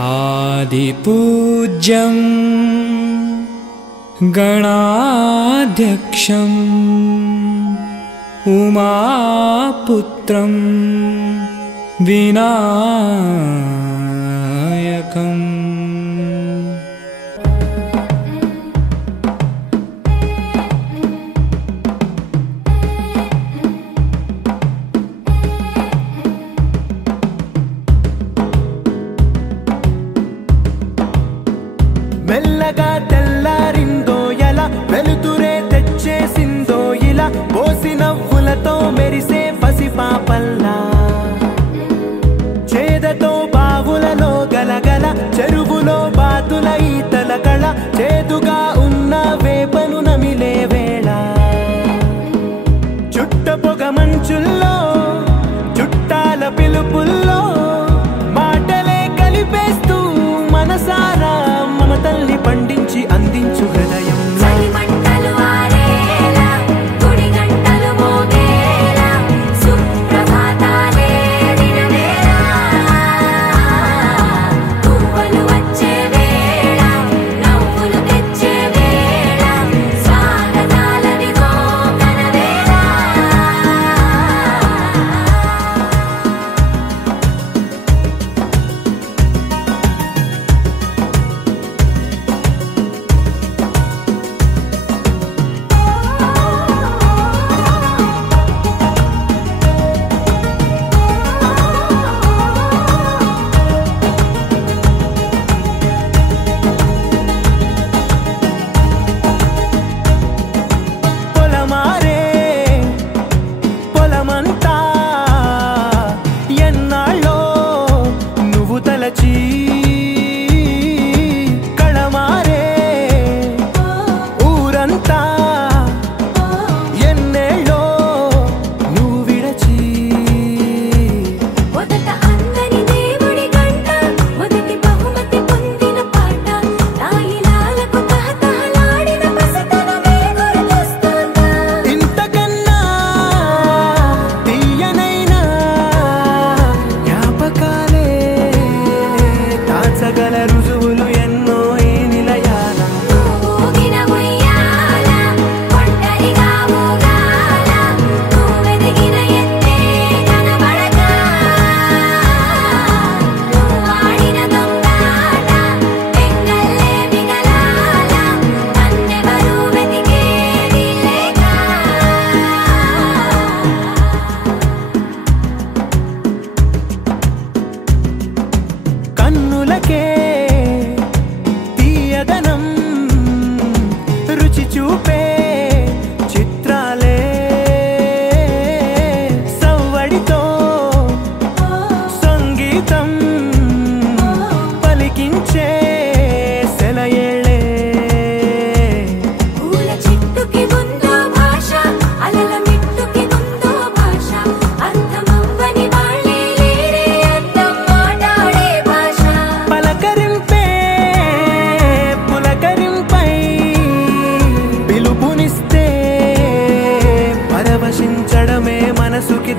आदिपूज्यं गणाध्यक्षं उमापुत्रं विनायकम् మెల్లగా తెల్లారిందో ఎలా వెలుతురే తెచ్చేసిందో ఇలా పోసి నవ్వులతో మెరిసే పసిపాపల్లా చేదతో బావులలో గలగల చెరువులో బాతుల ఈతల కళ చేదుగా ఉన్న వేపను నమిలే వేళ చుట్ట పొగ మంచుల్లో చుట్టాల పిలుపుల్లో మాటలే కలిపేస్తూ మనసారా మమతల్ని పండించి అందించు హృదయం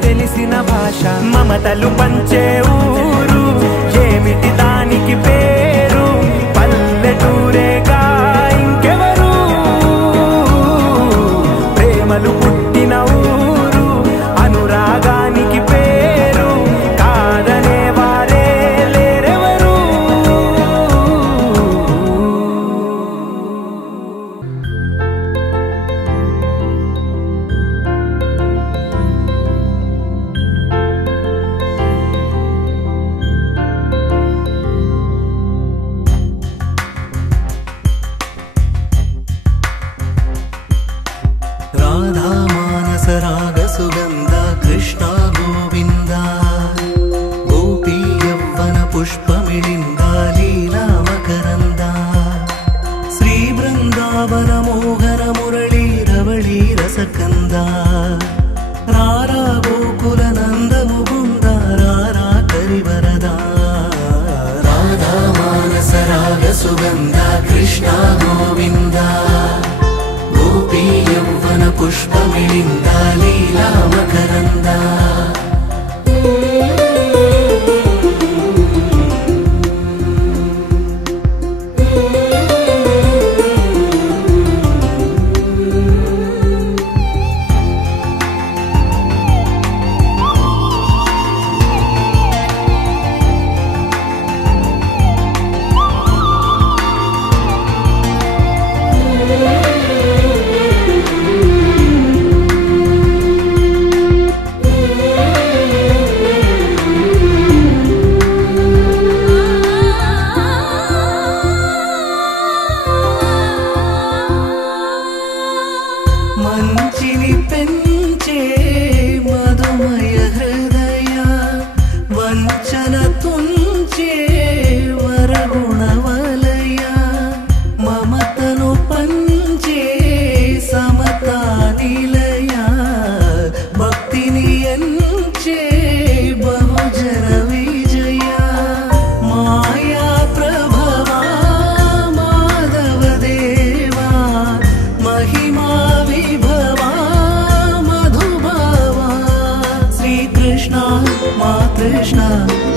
తెలిసిన భాష మమతలు పంచే ఊరు ఏమిటి దానికి పేరు పల్లెటూరేగా ఇంకెవరు ప్రేమలు పుట్టిన ఊరు అనురాగానికి పేరు కాదనే వారే లేరెవరు राग सुगंध कृष्ण गोविंद गोपी यौवन पुष्पमिलिंद लीला मकरंद श्री वृंदावन मोहन मुरली रवली रसकंद रारा गोकुल नंद मुकुंद रारा करिवरदा राधा मानस राग सुगंध कृष्ण गोविंद गोपी यौवन पुष्पमिलिंद लीला मकरंद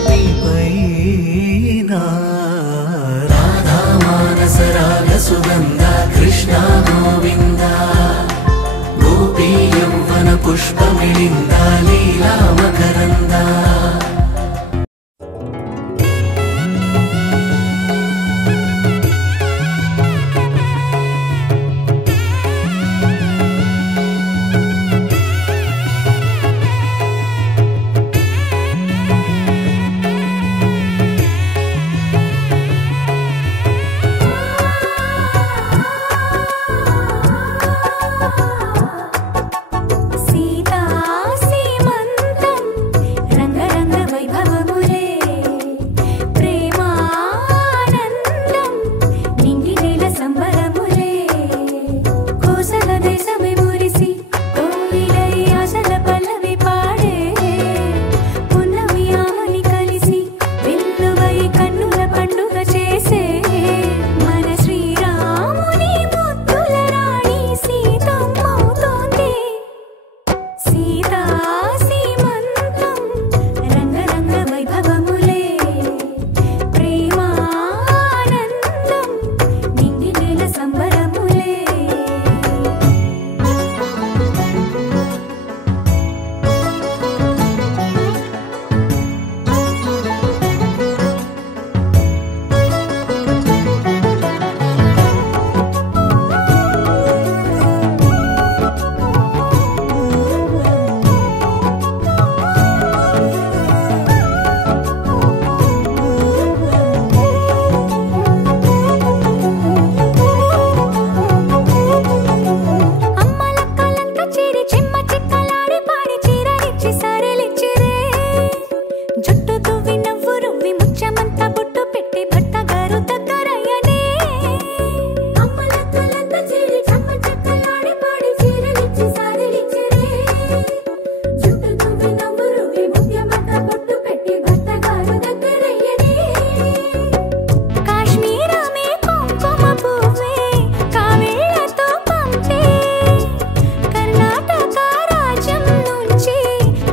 నీపైన రాధా మానస రాగ సుగంధ కృష్ణ గోవింద గోపీ యౌవన పుష్పమిళింద లీలా మకరంద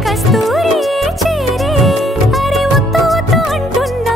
కస్తూరి చేరే అరే ఒత్తు ఒత్తు అంటున్న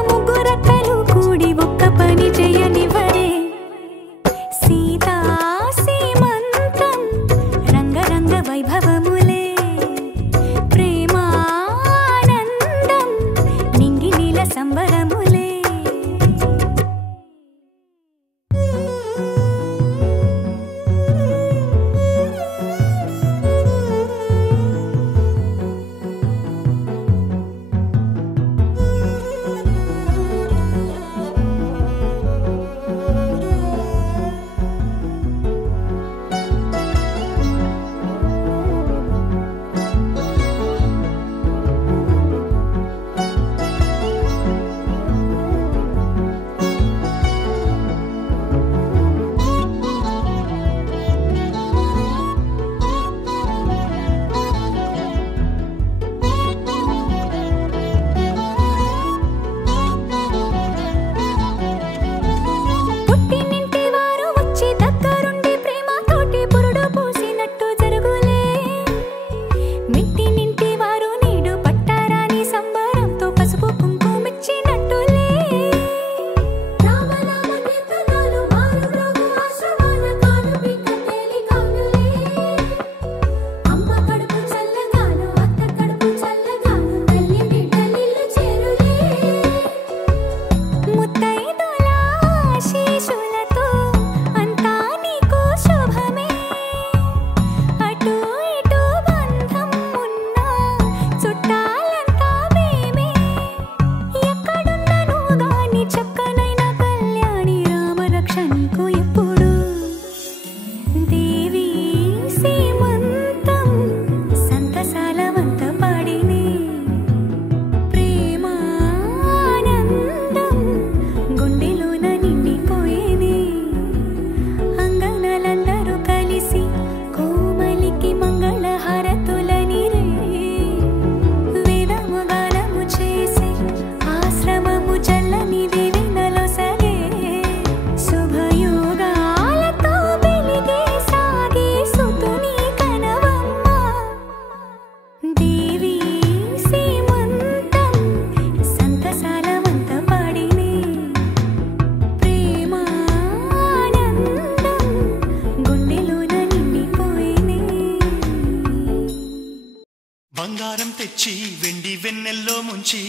తెచ్చి వెండి వెన్నెల్లో ముంచి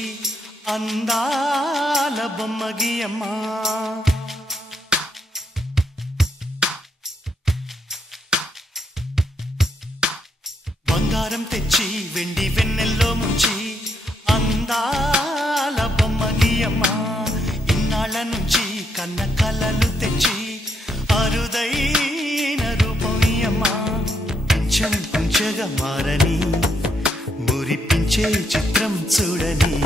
అందాల బొమ్మ గీయమ్మా. బంగారం తెచ్చి వెండి వెన్నెల్లో ముంచి అందాల బొమ్మ గీయమ్మా. ఇన్నాళ్ళ నుంచి కన్న కలలు తెచ్చి అరుదైన రూపం ఇయ్యమ్మా. కొంచెం కొంచెగా మారని మురిపించే చిత్రం చూడని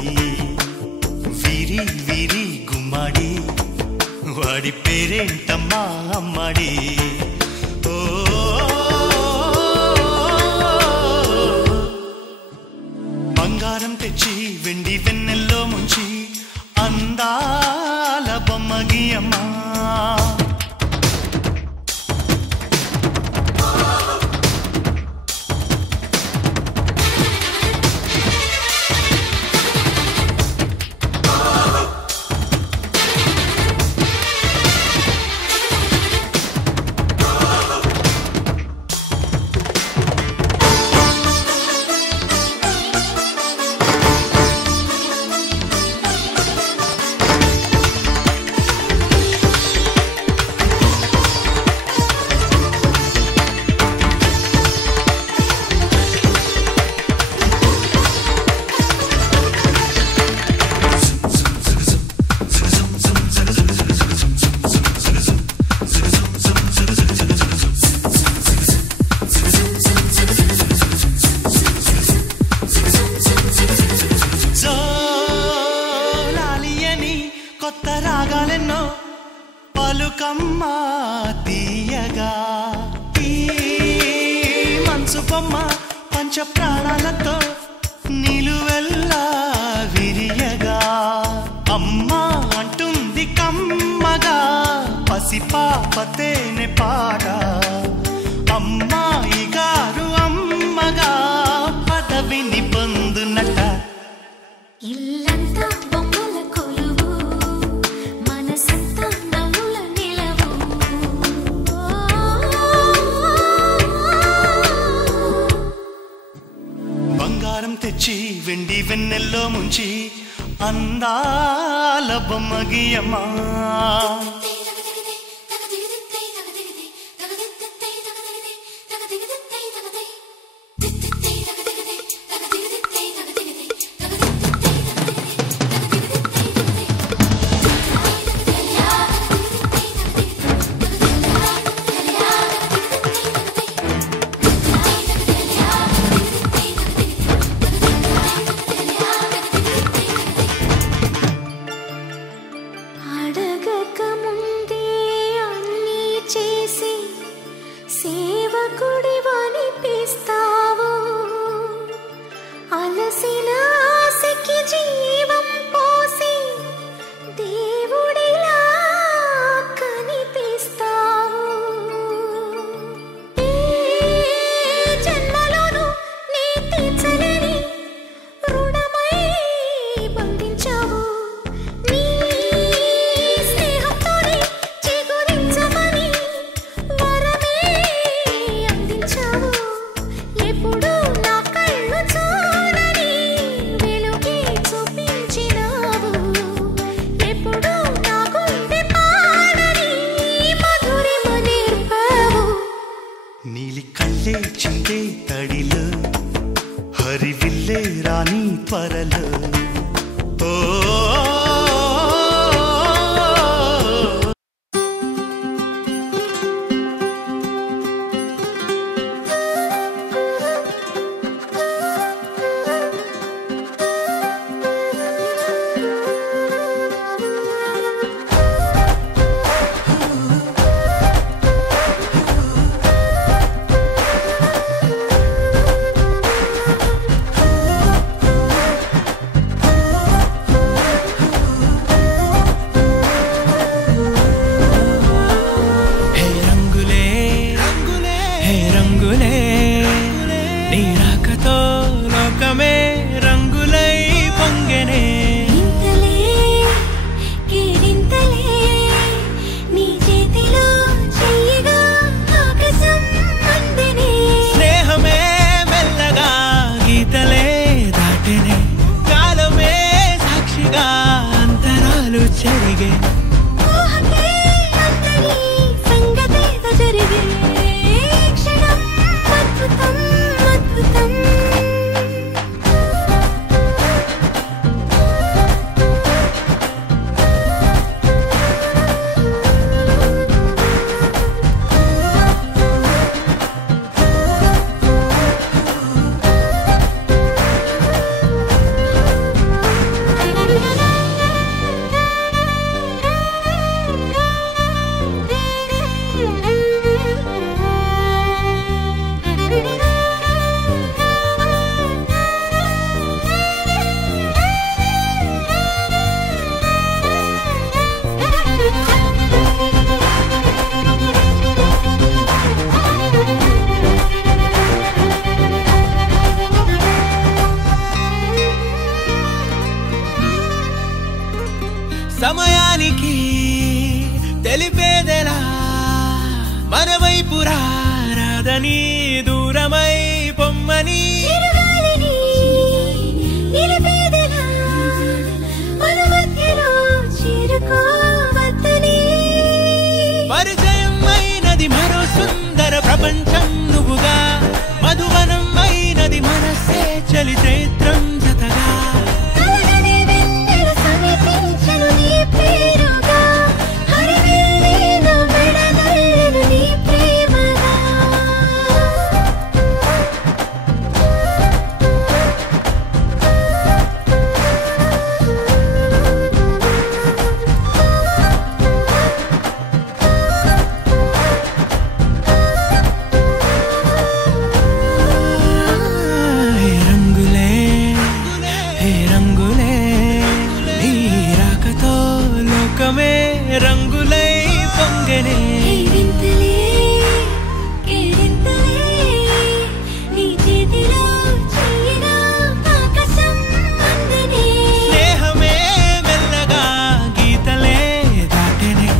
వీరి వీరి గుమ్మాడి వాడి పేరేంటమ్మా అమ్మాడి. బంగారం తెచ్చి వెండి వెన్నెల్లో ముంచి అందాల బొమ్మ గీయమ్మా. కొత్త రాగాలెన్నో పలుకమ్మా తీయగా ఈ మనసు బొమ్మ పంచ ప్రాణాలతో నిలువెల్లా విరియగా. అమ్మా అంటుంది కమ్మగా పసిపాపతేనే పాట. అమ్మాయి గారు అమ్మగా పదవిని పొందునట. బంగారం తెచ్చి వెండి వెన్నెల్లో ముంచి అందాల బొమ్మ గీయమ్మా. చిందే తడిలో హరివిల్లే రాణి త్వరలో. చెరిగే సమయానికి తెలిపేదెలా మన వైపు రాదని దూరమై పొమ్మని పరిచయం అయినది మరో సుందర ప్రపంచం నువ్వుగా మధువనం అయినది మనసే చలి చైత్రం జతగా రంగులై పొంగనే స్నేహమే మెల్లగా గీతలే దాటనే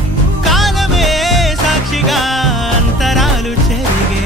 కాలమే సాక్షిగా అంతరాలు చెరిగే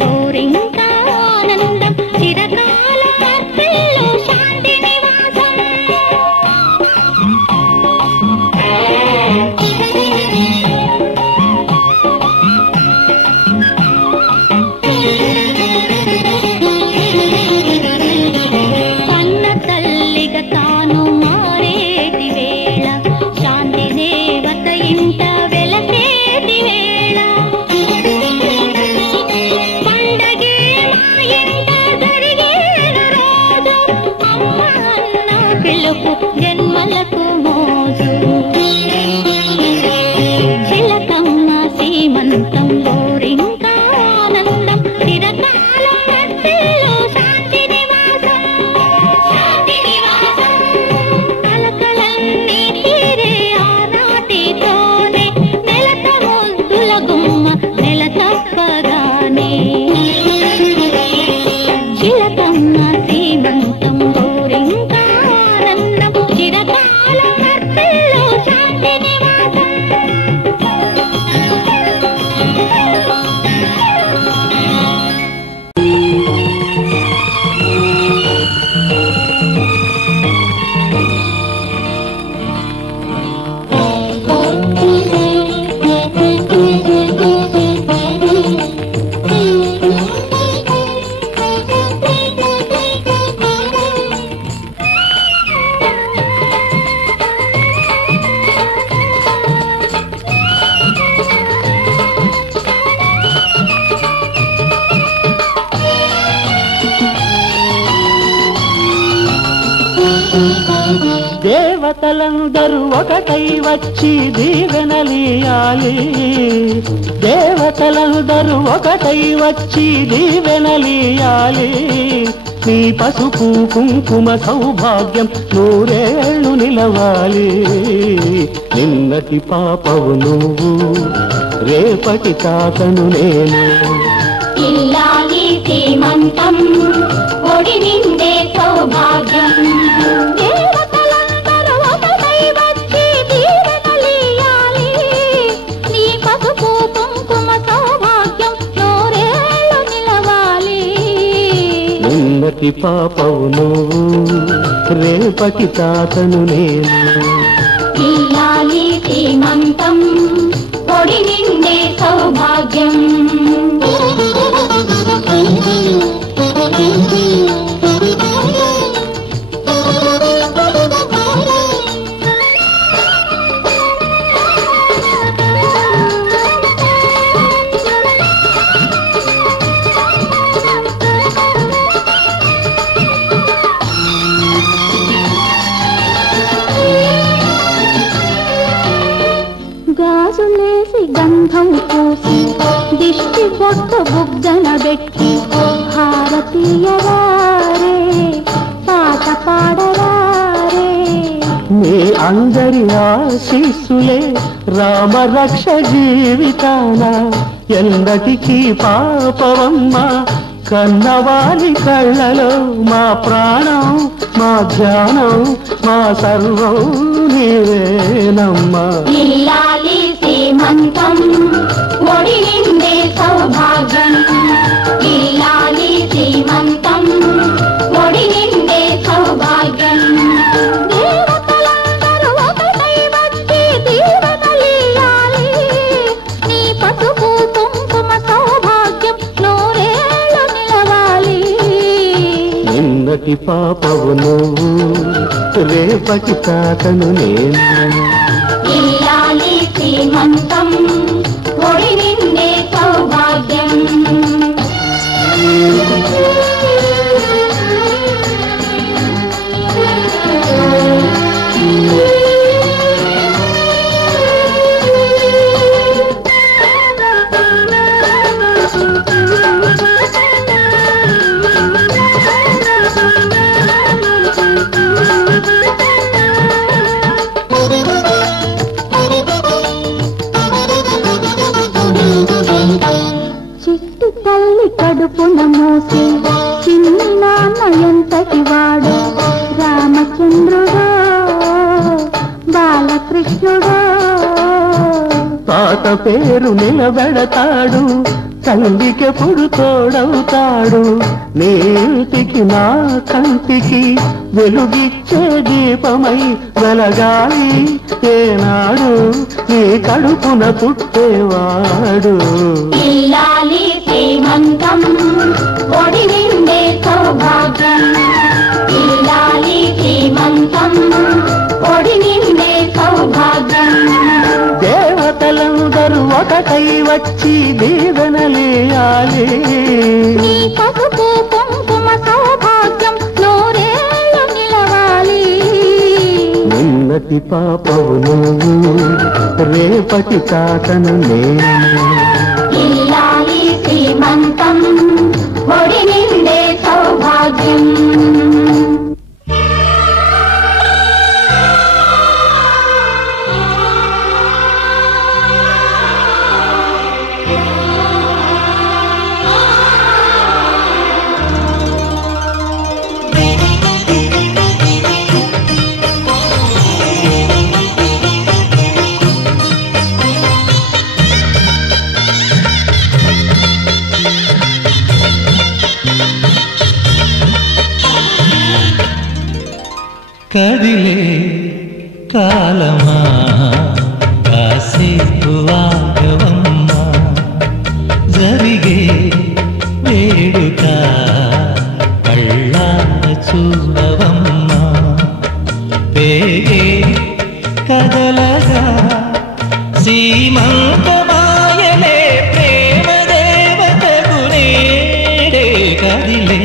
గోరింకా ఆనందం చిరకాల వర్తిల్లు శాంతి నివాసం. కన్న తల్లిగా తాను మారేటి వేళ శాంతి దేవత ఇంట వెలసేటి వేళ పండగే మా ఇంట జరిగేను రోజు అమ్మ అన్న పిలుపు జన్మలకు మోజు చిలకమ్మ సీమంతం గోరింకా ఆనందం చిరకాలం వర్తిల్లు శాంతి నివాసం. శాంతి నివాసం కలకలన్నీ తీరే ఆనాటితోనే నెలత ముద్దుల గుమ్మ నెల తప్పగానే చిలకమ్మ సీమంతం గోరింకా ఆనందం చిరకాలం వర్తిల్లు శాంతి నివాసం. దేవతలందరూ ఒకటై వచ్చి దీవెనలియాలి. దేవతలందరూ ఒకటై వచ్చి దీవెనలియాలి. నీ పసుపు కుంకుమ సౌభాగ్యం నూరేళ్లు నిలవాలి. నిన్నటి పాపవు నువ్వు రేపటి తాతను నేను. ఇల్లాలి సీమంతం ఒడి నిండే సౌభాగ్యం దేవతలందరూ ఒకటై వచ్చి దీవెనలియాలి. నీ పసుపు కుంకుమ సౌభాగ్యం నూరేళ్లు నిలవాలి. నిన్నటి పాపవు నువ్వు రేపటి తాతను నేను. ఇల్లాలి సీమంతం ఒడి నిండే సౌభాగ్యం. గాజులేసి గంధం పూసి దిష్టి బొట్టు బుగ్గన పెట్టి భారతీయ వారే పాట పాడవారే. నీ అందరి ఆశీస్సులే రామరక్ష జీవితాన ఎందటికీ పాపవమ్మ. కన్నవారి కళ్ళలో మా ప్రాణం మా ధ్యానం మా సర్వం నీవేనమ్మా. ఇల్లాలి సీమంతం ఒడి నిండే సౌభాగ్యం. ఇల్లాలి సీమంతం ఒడి నిండే సౌభాగ్యం. దేవతలందరూ ఒకటై వచ్చి దీవెనలియాలి. నీ పసుపు కుంకుమ సౌభాగ్యం నూరేళ్లు నిలవాలి. నిన్నటి పాపవు నువ్వు రేపటి తాతను నేను. ఇల్లాలి సీమంతం ఒడి నిండే సౌభాగ్యం. చిట్టి తల్లి కడుపున మోసి చిన్ని నాన్న ఎంతటి వాడు రామచంద్రుడా బాలకృష్ణుడా. తాత పేరు నిలబెడతాడు తల్లికెప్పుడు తోడవుతాడు నీటికి నా కంటికి వెలుగిచ్చే దీపమై వెలగాలి ఏనాడు నీ కడుపున పుట్టేవాడు ఇల్లాలి శ్రీమంతం ఒడి నిండే సౌభాగ్యం ఇల్లాలి శ్రీమంతం ఒడి నిండే సౌభాగ్యం దేవతలందరూ ఒకటై వచ్చి దీవెనలేయాలి నీ పసుపు కుంకుమ సౌభాగ్యం నూరేళ్ళు నిలవాలి నిన్నటి పాపవు నువ్వు రేపటి తాతను నేను ఇల్లాలి శ్రీమంతం ఒడి నిండే సౌభాగ్యం కదిలే కాలమా కాసేపు ఆగవమ్మా జరిగే వేడుక కళ్ళార చూడవమ్మా పేగే కదలగా సీమంతమాయలే ప్రేమ దేవతకు నేడే కదిలే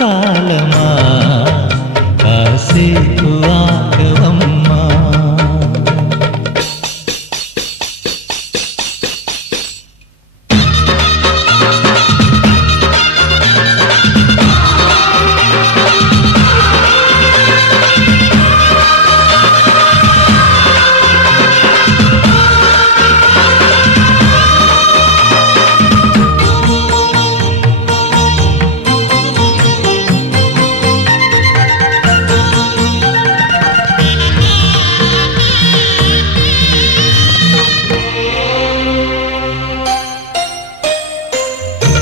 కాలమా కాసేపు ఆగవమ్మా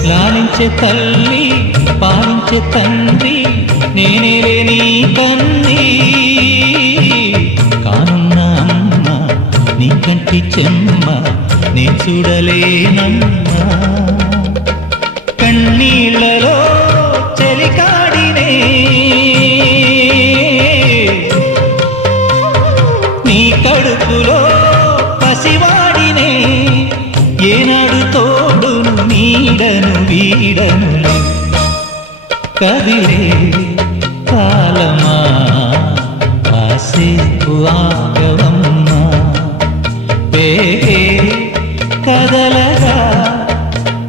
లాలించే తల్లి పాలించే తండ్రి నేనే లేని కన్ని కానున్న అమ్మ నీ కంటి చెమ్మ నే చూడలేనమ్మా కన్నీళ్లలో చెలికాడినే నీ కడుపులో పసివాడినే ఏనాడు తోడును నీడను వీడను కదిలే కాలమా కాసేపు ఆగవమ్మా పేగే కదలగా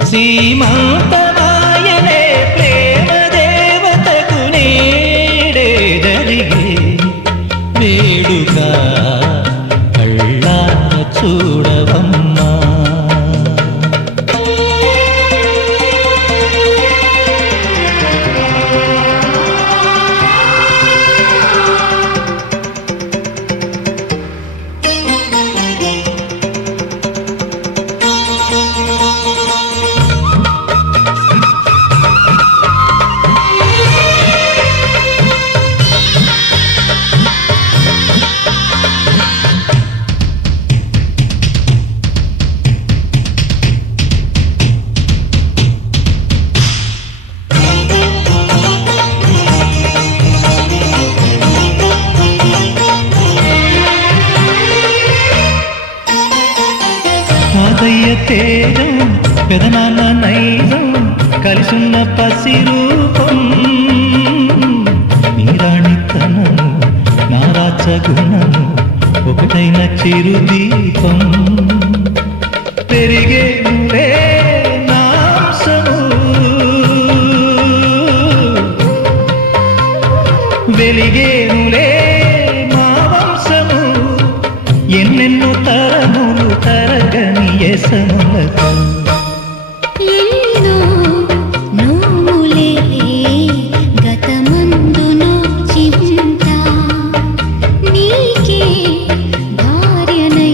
సీమంతమాయలే ప్రేమ దేవతకు నేడే జరిగే వేడుక కళ్ళార చూడవమ్మా తాతయ్య తేజం పెదనాన్న నైజం కలిసున్న పసిరూపం నీరాణితనము నారాచగుణము ఒకటైన చిరుదీపం పెరిగే నాంసము వెలిగేనులే మా వంశము ఎన్నెన్నో తరములు తరగని యసములతో ఎన్నో నోములే గతమందును చింత నీకే భార్యనై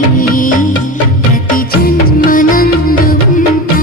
ప్రతి జన్మనందు ఉంటా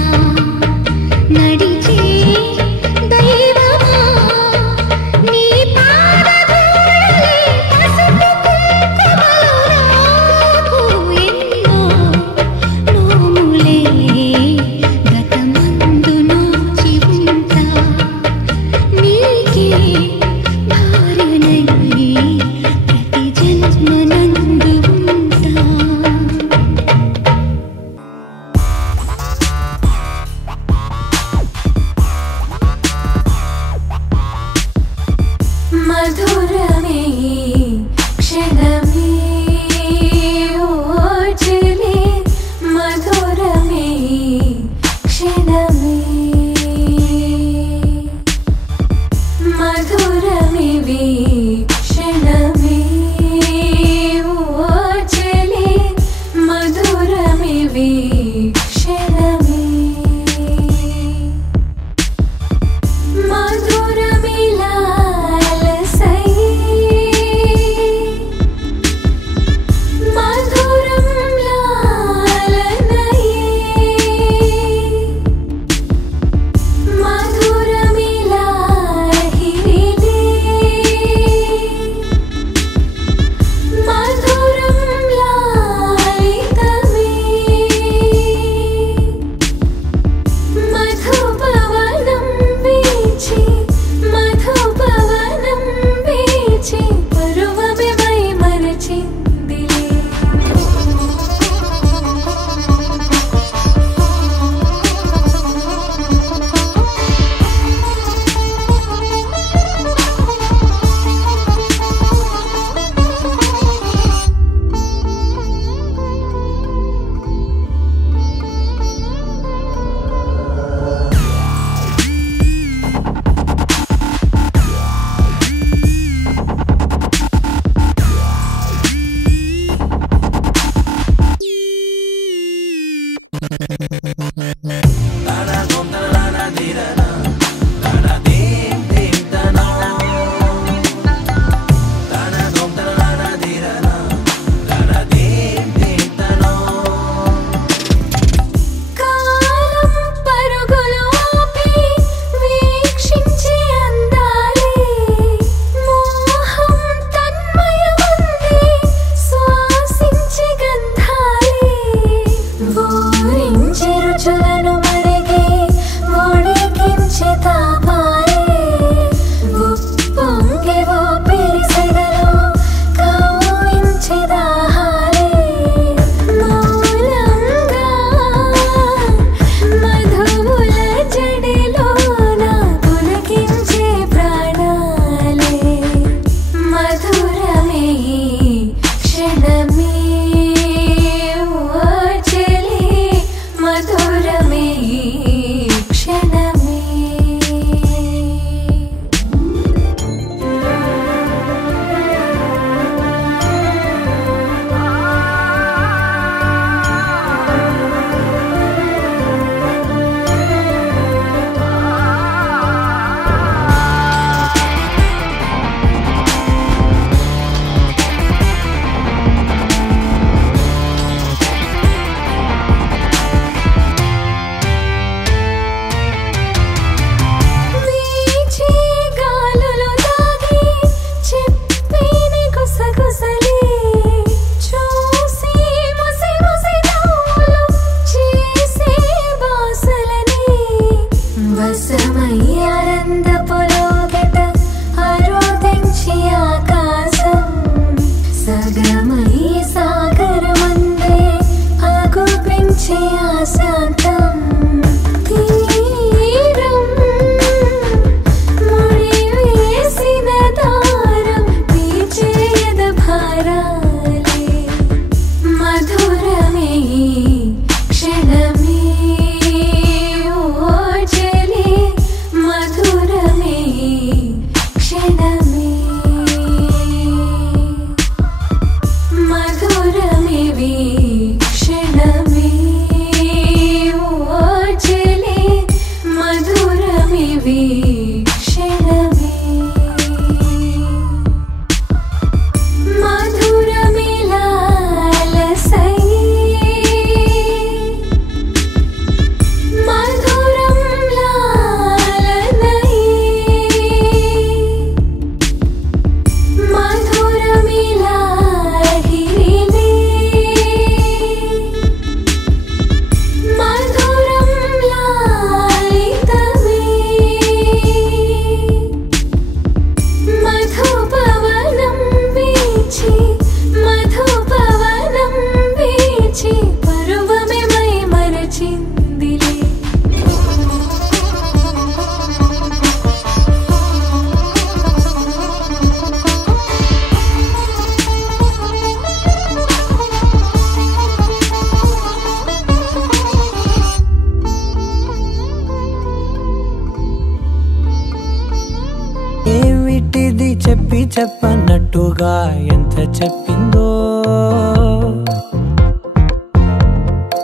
చెప్పన్నట్టుగా ఎంత చెప్పిందో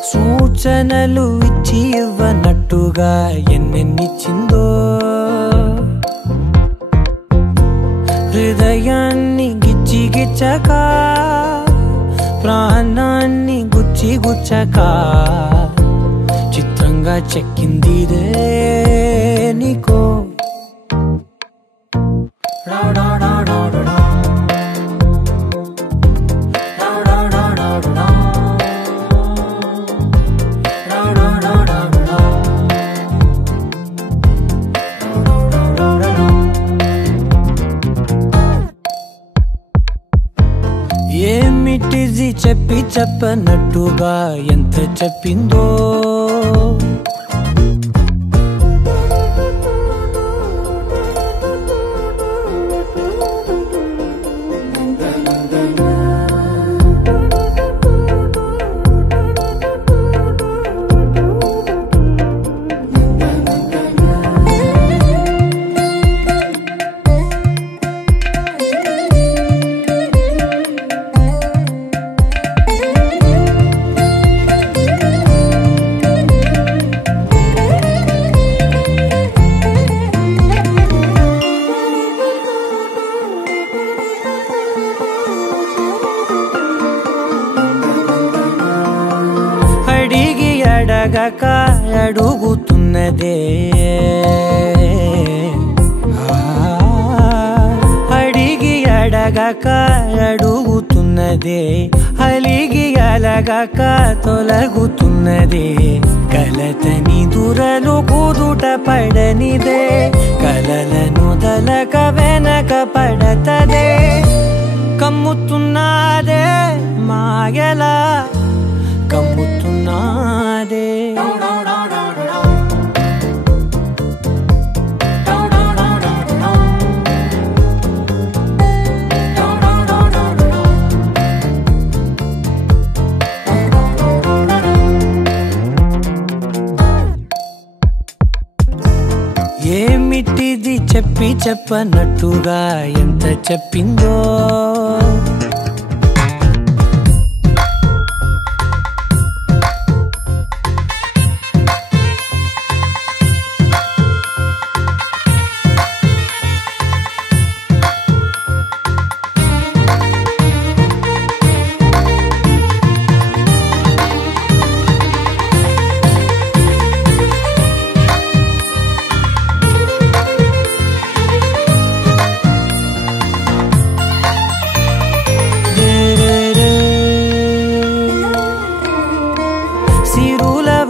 సూచనలు ఇచ్చి ఇవ్వనట్టుగా ఎన్నెన్నిచ్చిందో హృదయాన్ని గిచ్చి గిచ్చక ప్రాణాన్ని గుచ్చి గుచ్చక చిత్రంగా చెక్కిందిరే నీకో ఏమిటిది చెప్పి చెప్పనట్టుగా ఎంత చెప్పిందో అడగక అడుగుతున్నదే అడిగి అడగక అడుగుతున్నదే అలిగి అలగక తొలగుతున్నదే కలతని దురలు కుదుట పడనిదే కలలను దలక వెనక పడతదే కమ్ముతున్నదే మాయలా కమ్ముతున్నదే ఏమిటిది చెప్పి చెప్పనట్టుగా ఎంత చెప్పిందో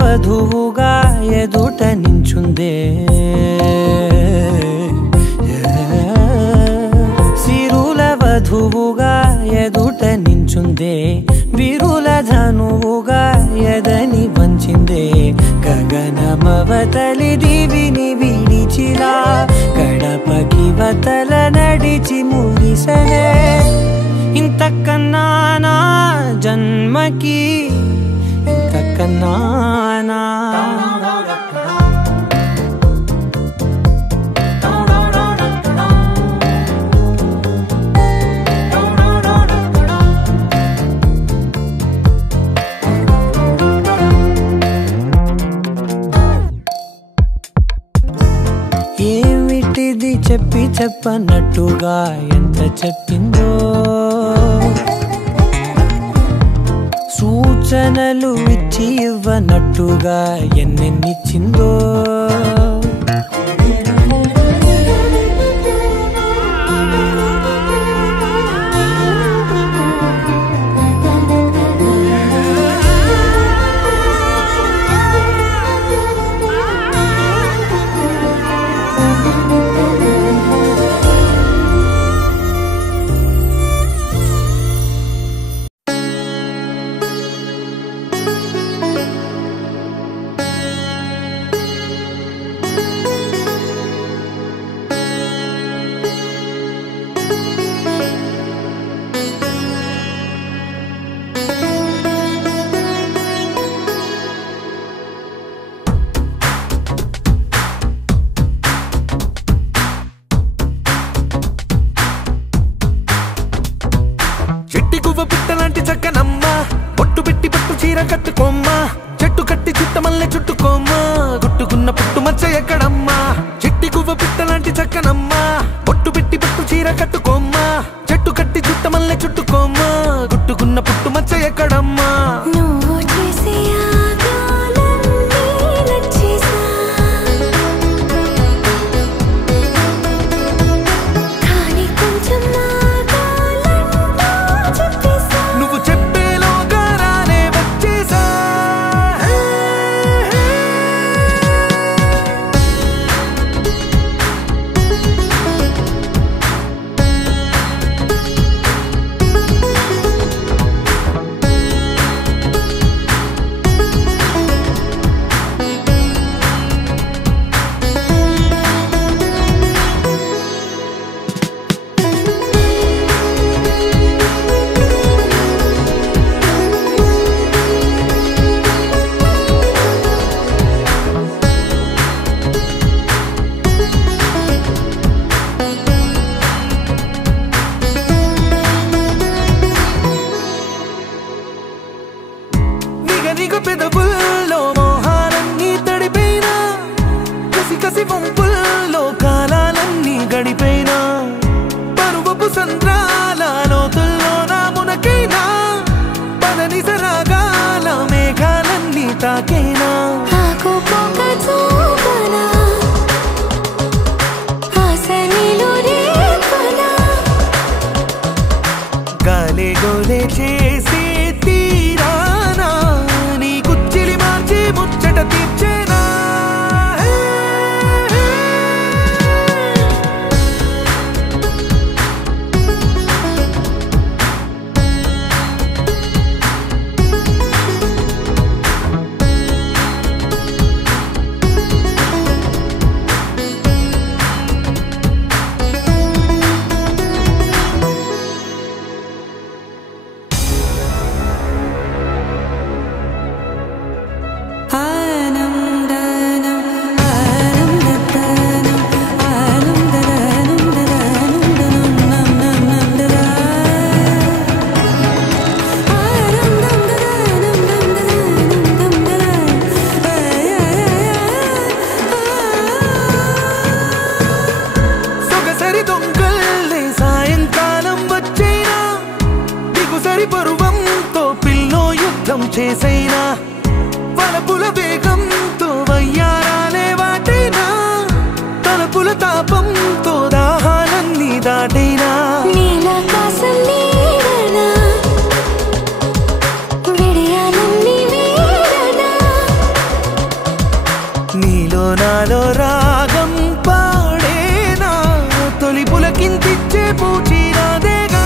వధువుగా ఎదుట నించుందే సిరుల వధువుగా ఎదుట నించుందే విరుల ధనువుగా ఎదని వంచిందే గగనమవతలి దివిని విడిచిలా గడపకి వతల నడిచి మురిసనే ఇంతకన్నా నా జన్మకి ఇంతకన్నా ఏమిటిది చెప్పి చెప్పనట్టుగా ఎంత చెప్పిందో సూచనలు ఇచ్చి ఇవ్వనట్టుగా ఎన్నెన్నిచ్చిందో కట్టుకోమ్మా చెట్టు కట్టి చుట్టమల్లె చుట్టుకోమ్మా గుట్టుకున్న పుట్టు మచ్చ ఎక్కడమ్మా చెట్టి గువ్వ పిట్టలాంటి చక్కనమ్మా పొట్టు పెట్టి పట్టు చీర కట్టుకోమ్మా చెట్టు కట్టి చుట్టమల్లె చుట్టుకోమ్మా గుట్టుకున్న పుట్టు మచ్చ ఎక్కడమ్మా పెదవుల్లో మోహాలన్నీ తడిపోయినా కసి కసి వంపుల్లో కాలాలన్నీ గడిపోయినా పరువపు సంద్రాల లోతుల్లో నా మునకైనా పదని సరాగాల మేఘాలన్నీ తాకైనా తొలి పరువంతో పిల్లో యుద్ధం చేసైనా వలపుల వేగంతో వయ్యారాలే వాటైనా తలపుల తాపంతో దాహాలన్నీ దాటైనా నీలాకాశం నీడనా విడియాలన్నీ వీడనా నీలో నాలో రాగం పాడేనా తొలి పులకింతిచ్చే పూచిరాదేగా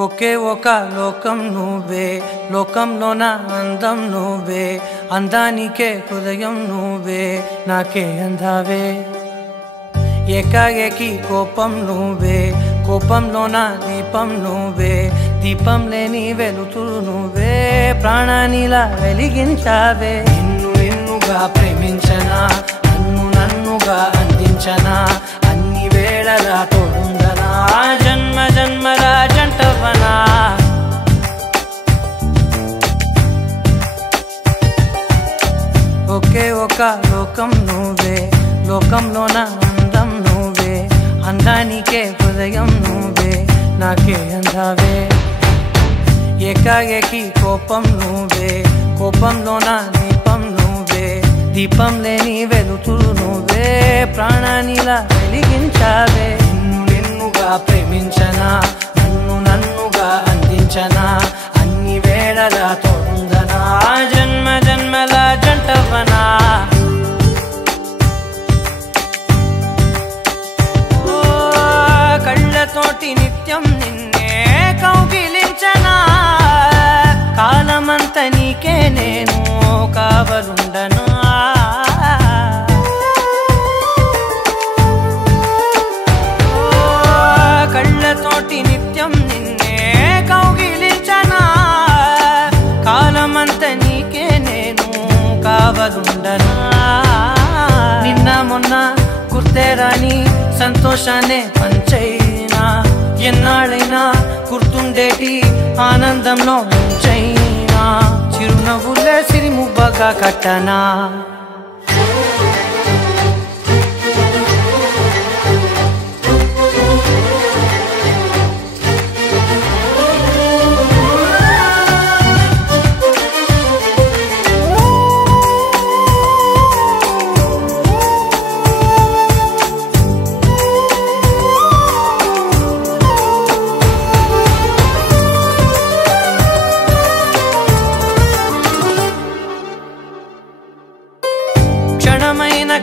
ఒకే ఒక లోకం నువ్వే లోకంలోన అందం నువ్వే అందానికే హృదయం నువ్వే నాకే అందావే ఏకాఏకి కోపం నువ్వే కోపంలోన దీపం నువ్వే దీపం లేని వెలుతురు నువ్వే ప్రాణానిలా వెలిగించావే నిన్ను నిన్నుగా ప్రేమించనా నన్ను నన్నుగా అందించనా అన్ని వేళలా తోడుందనా జన్మ జన్మల జంటవనా ఒకే ఒక లోకం నువ్వే లోకంలోన అందం నువ్వే అందానికే హృదయం నువ్వే నాకే అందావే ఏకాఏకి కోపం నువ్వే కోపంలోన దీపం నువ్వే దీపం లేని వెలుతురు నువ్వే ప్రాణానిలా వెలిగించావే నిన్ను నిన్నుగా ప్రేమించనా నన్ను నన్నుగా అందించనా అన్ని వేళలా తోడుందనా జన్మ జన్మల జంటవనా కళ్ళతోటి నిత్యం నిన్నే కౌగిలించనా కాలమంత నీకే నేను కావలుండనా కళ్ళతోటి నిత్యం నిన్నే కౌగిలించనా కాలమంత నీకే నేను కావలుండనా నిన్న మొన్న గుర్తేరాని సంతోషాన్నే పంచైనా ఎన్నాళ్ళైనా గుర్తుండేటి ఆనందంలో ముంచైనా చిరునవ్వులే సిరిముబ్బగా కట్టనా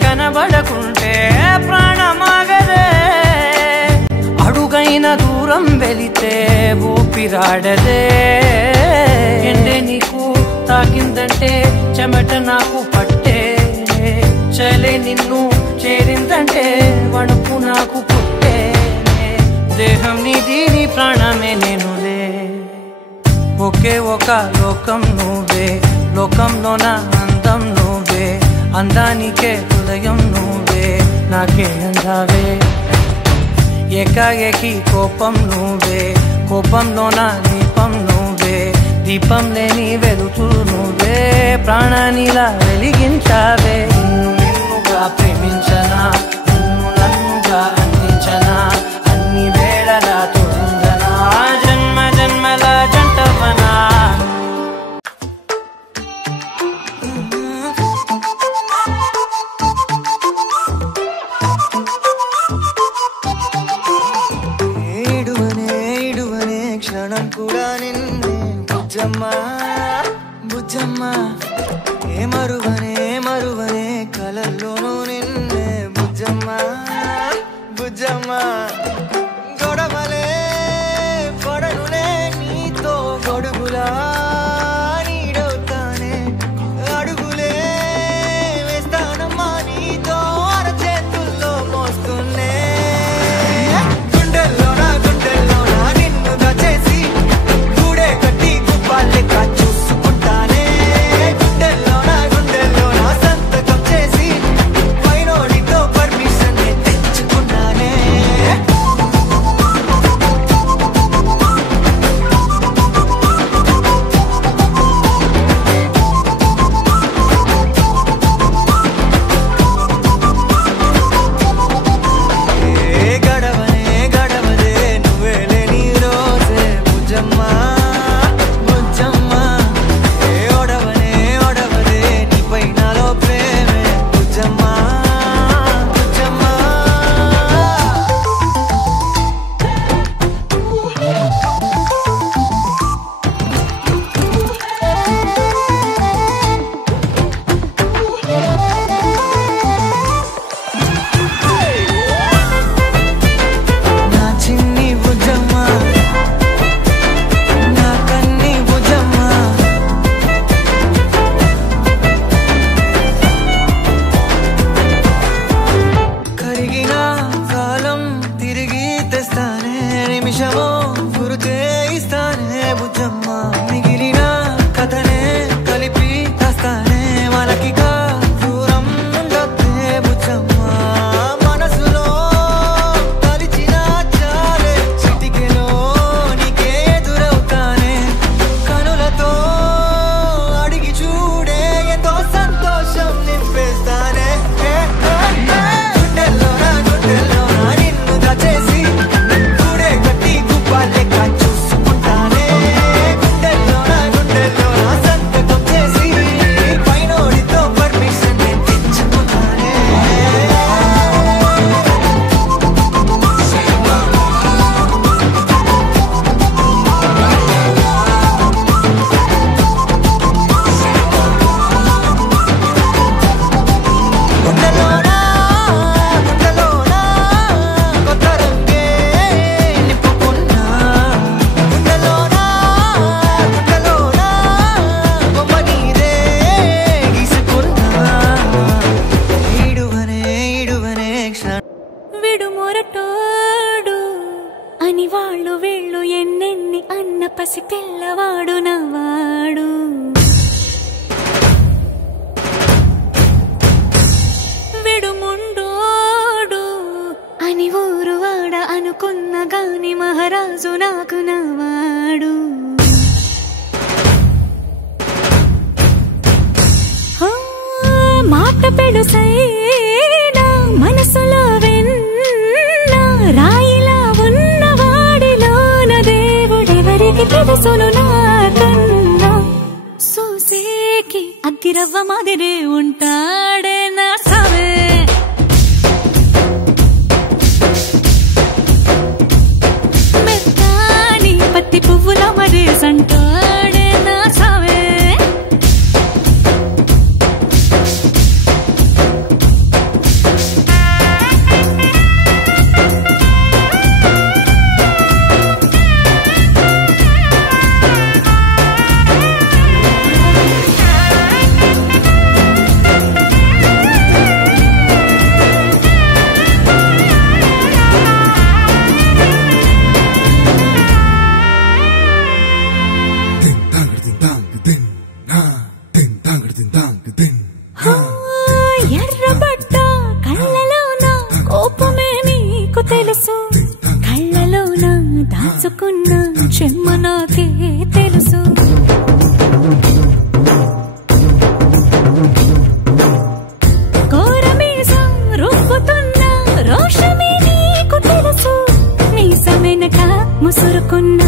కనబడకుంటే ప్రాణమాగదే అడుగైన దూరం వెళితే ఊపిరాడదే ఎండే నీకు తాకిందంటే చెమట నాకు పట్టే చలే నిన్ను చేరిందంటే వణుకు నాకు పుట్టే దేహం నీది నీ ప్రాణమే నేనులే ఒకే ఒక లోకం నువ్వే లోకంలోన అందం నువ్వే అందానికే హృదయం నువ్వే నాకే అందావే ఏకాఏకి కోపం నువ్వే కోపంలోన దీపం నువ్వే దీపం లేని వెలుతురు నువ్వే ప్రాణానిలా వెలిగించావే నిన్ను నిన్నుగా ప్రేమించనా నన్ను నన్నుగా అందించనా అన్ని వేళలా తోడుందనా జన్మ జన్మల జంటవనా క్షణం కూడా నిన్నే బుజ్జమ్మా బుజ్జమ్మా ఏ మరువనే కలల్లోనూ నిన్నే బుజ్జమ్మా బుజ్జమ్మా గొడవలే పడనులే నీతో గొడుగులా నీడవుతానే అడుగులే వేస్తానమ్మా నీతో అరచేతుల్లో మోస్తున్నే గుండెల్లోనా నిన్ను దచేసి గూడే కట్టి గుప్పాలెక్క చూసు మొంటోడు అని వాళ్ళు వీళ్ళు ఎన్నెన్ని అన్న పసి పిల్లవాడు నవ్వాడు. విడుముండోడు అని ఊరు వాడ అనుకున్న గాని మహారాజు నాకు నవ్వాడు. మాట పెడుసైనా మనసులో వెన్న రాయిలా ఉన్నవాడిలోన దేవుడెవరికి తెలుసును నాకన్నా. సూసేకి అగ్గిరవ్వ మాదిరే ఉంటాడే నా సావే. మెత్తాని పత్తి పువ్వుల మరేసంటాడే నా సావే. ఎర్రబడ్డ కళ్ళలోన కోపమే నీకు తెలుసు, కళ్ళలోన దాచుకున్న చెమ్మ నాకే తెలుసు. కోరమీసం రుబ్బుతున్న రోషమే నీకు తెలుసు, మీసమెనక ముసురుకున్న